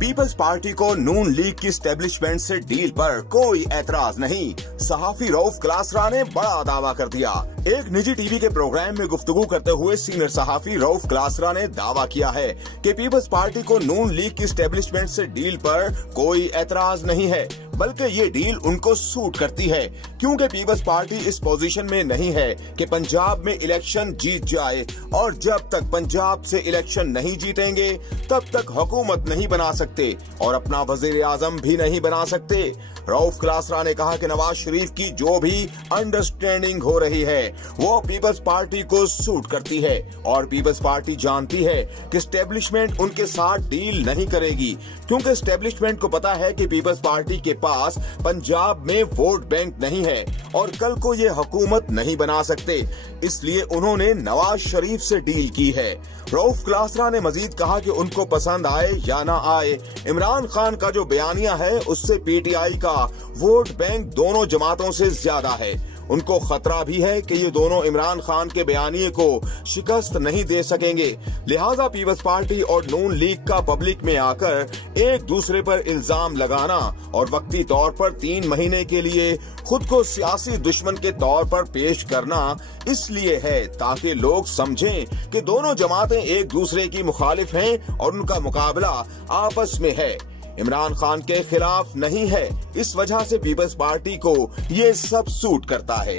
Peoples party को नून league की establishment से डील पर कोई एतराज नहीं। सहाफी रऊफ क्लासरा ने बड़ा दावा कर दिया। एक निजी टीवी के प्रोग्राम में गुफ्तगू करते हुए सीनियर सहाफी रऊफ क्लासरा ने दावा किया है कि पीपल्स पार्टी को नून लीग की एस्टेब्लिशमेंट से डील पर कोई एतराज नहीं है, बल्कि ये डील उनको सूट करती है, क्योंकि पीपल्स पार्टी इस पोजीशन में नहीं है कि पंजाब में इलेक्शन जीत जाए, और जब तक पंजाब से इलेक्शन नहीं जीतेंगे तब तक हुकूमत नहीं बना सकते और अपना वजीर आजम भी नहीं बना सकते। रऊफ क्लासरा ने कहा कि नवाज शरीफ की जो भी अंडरस्टैंडिंग हो रही है वो पीपल्स पार्टी को सूट करती है, और पीपल्स पार्टी जानती है कि एस्टेब्लिशमेंट उनके साथ डील नहीं करेगी, क्योंकि एस्टेब्लिशमेंट को पता है कि पीपल्स पार्टी के पास पंजाब में वोट बैंक नहीं है और कल को ये हुकूमत नहीं बना सकते, इसलिए उन्होंने नवाज शरीफ से डील की है। रऊफ क्लासरा ने मजीद कहा कि उनको पसंद आए या ना आए, इमरान खान का जो बयानिया है उससे पीटीआई का वोट बैंक दोनों जमातों से ज्यादा है। उनको खतरा भी है कि ये दोनों इमरान खान के बयानिए को शिकस्त नहीं दे सकेंगे, लिहाजा पीपल्स पार्टी और नून लीग का पब्लिक में आकर एक दूसरे पर इल्जाम लगाना और वक्ती तौर पर 3 महीने के लिए खुद को सियासी दुश्मन के तौर पर पेश करना इसलिए है ताकि लोग समझें कि दोनों जमातें एक दूसरे की मुखालिफ हैं और उनका मुकाबला आपस में है, इमरान खान के खिलाफ नहीं है। इस वजह से पीपल्स पार्टी को ये सब सूट करता है।